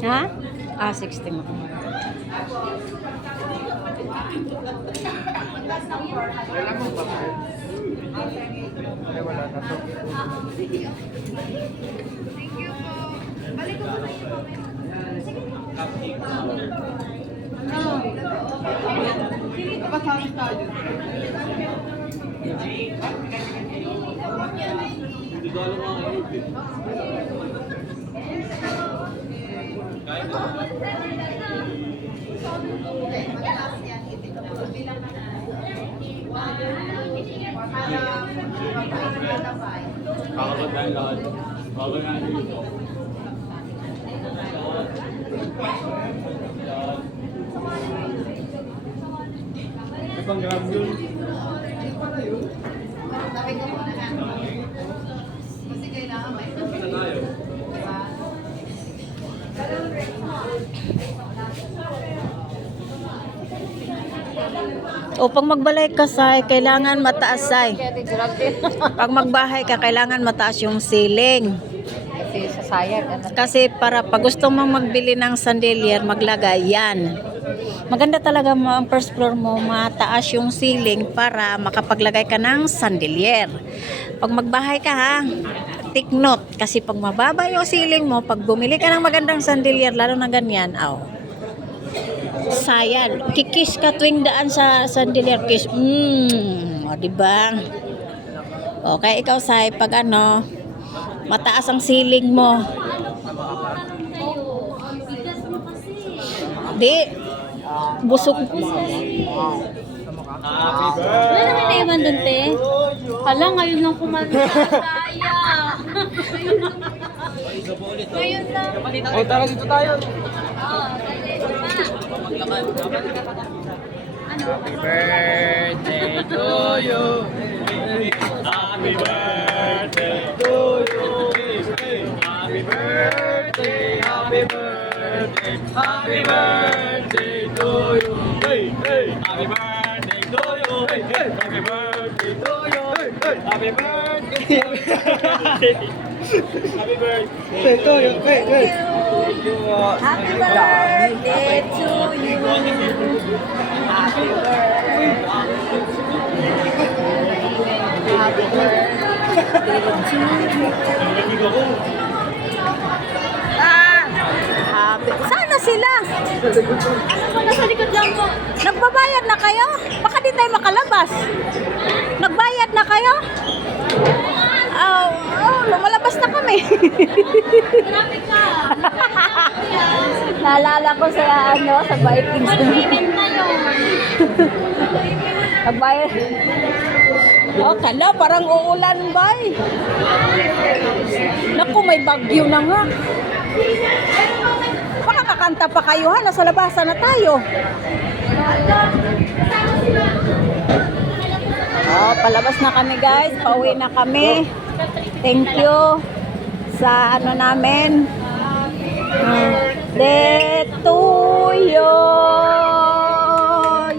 Ha? Ah, 60 mo. Wala mo ba? Ay, wala na to. Dapat halos tayo. O pag magbalay ka say, kailangan mataas say. Pag magbahay ka, kailangan mataas yung ceiling. Kasi para pag gusto mong magbili ng sandalier, maglagay yan. Maganda talaga mo ang first floor mo, mataas yung ceiling para makapaglagay ka ng sandalier. Pag magbahay ka ha, take note. Kasi pag mababa yung ceiling mo, pag bumili ka ng magandang sandalier, lalo na ganyan, sayang. Kikis ka tuwing daan sa sandalier. Kiss. O, diba? Okay, ikaw say, pag mataas ang ceiling mo. Di. Busog. Wala naman naiwan dun, te. Hala, ngayon lang kumanta. Sayang. Ngayon lang. O, tara dito tayo. Happy birthday to you. Happy birthday to you. Happy birthday, happy birthday, happy birthday to you. Hey, hey. Happy birthday to you. Hey, hey. Happy birthday to you. Hey, hey. Happy birthday. Happy birthday to you. Hey, hey. Thank you. Happy birthday to you. Happy birthday. Happy birthday to you. Happy. Sana sila. Nasa likod lang po. Nagbabayad na kayo? Baka di tayo makalabas. Nagbayad na kayo? Lumalabas na kami. Traffic ka. Naalala ko sa sa Vikings. Payment na yun. Nagbayad. Oh, kala parang uulan bay. Naku, may bagyo na nga. Baka kakanta pa kayo ha, nasa labasan na tayo. Oh, palabas na kami guys, pauwi na kami. Thank you sa namin. Birthday to you.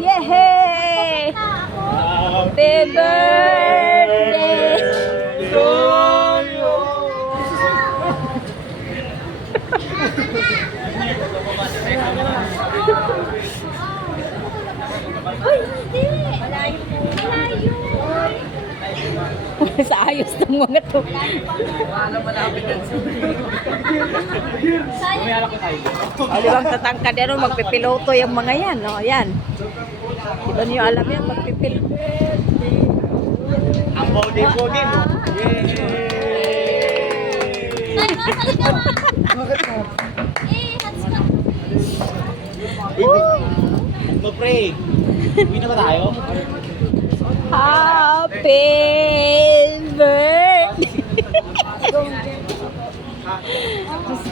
Yehey! Happy birthday to you. Uy, hindi. Malayo po. Malayo. sa ayos ng mga to. Mayala ko tayo. Alibang tatangkad yan, magpipiloto yung mga yan. No? Yan. Di ba niyo alam yan, magpipiloto. Ang body mo. Tay, masalita mo. Mag-pray. Uwi na ba tayo? Happy birthday!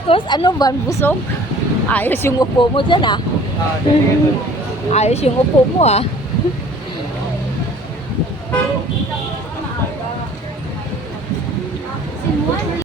Diyos, ano ba? Busog? Ayos yung upo mo dyan ah. Ayos yung upo mo ah.